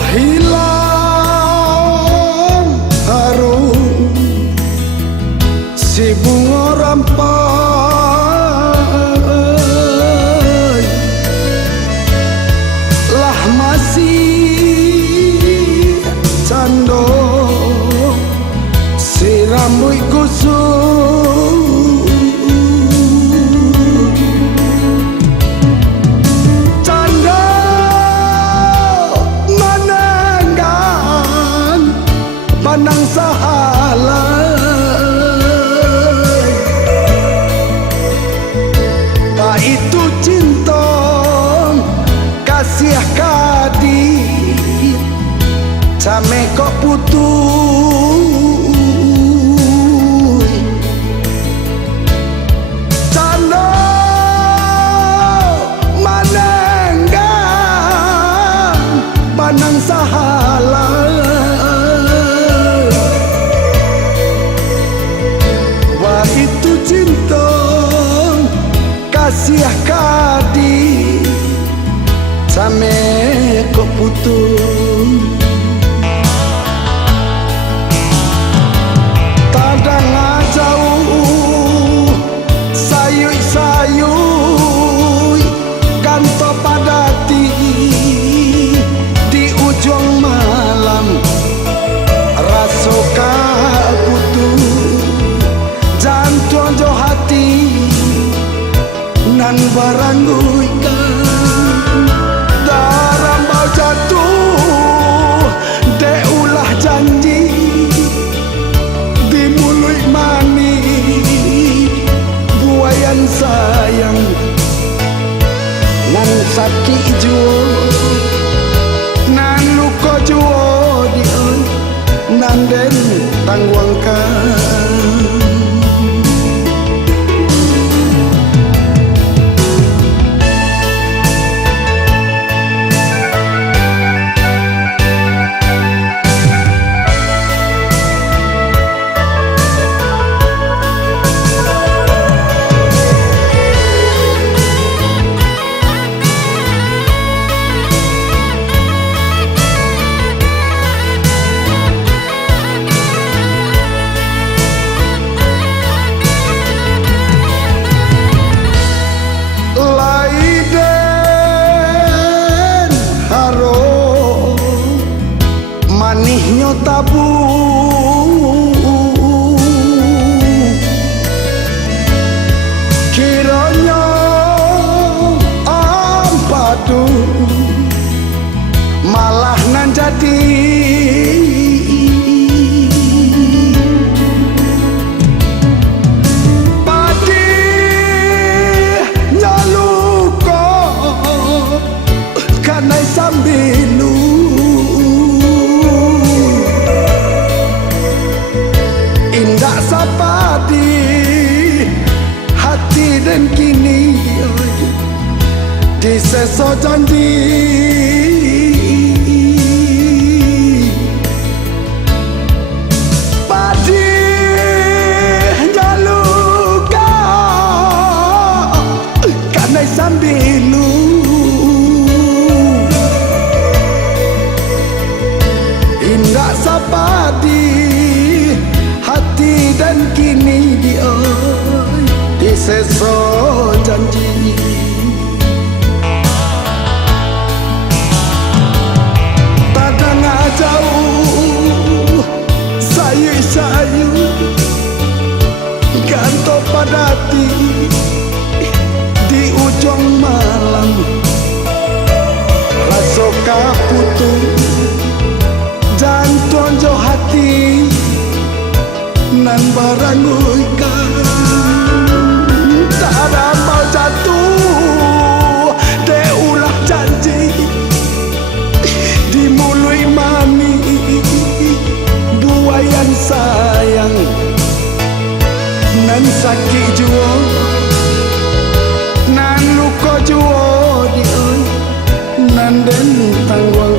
telah hilang harum si bunga rampai, lah masih cando si rambut kusut, cando menenggan pandang sahalai, tak itu cinta kasih kadi same kok putus, cando menenggan pandang sahalai, wah itu cinta kasih kadi same kok putus. Kadang jauh sayui-sayui kanto padati di ujung malam rasoka putus jantung jo hati nan barangguikan darah mau jatuh de ulah janji di mulut mani buayan sayang nan sakit juo nan luka juo dia nan den tangwangkan. Manihnya tabu kiranya ampadu malah nan jadi padi nyaluko karena sambilu sapadi hati dan kini diseso janji padi jaluka karena sambilu indah sapadi hati dan kini dia diseso janji tadang jauh sayu-sayu ganto padati di ujung malam rasoka putus jantung jo hati nan barangguikan tak ada mau jatuh de ulah janji di mulut mani buayan sayang nan sakit juo nan luka juo di nan den tangwang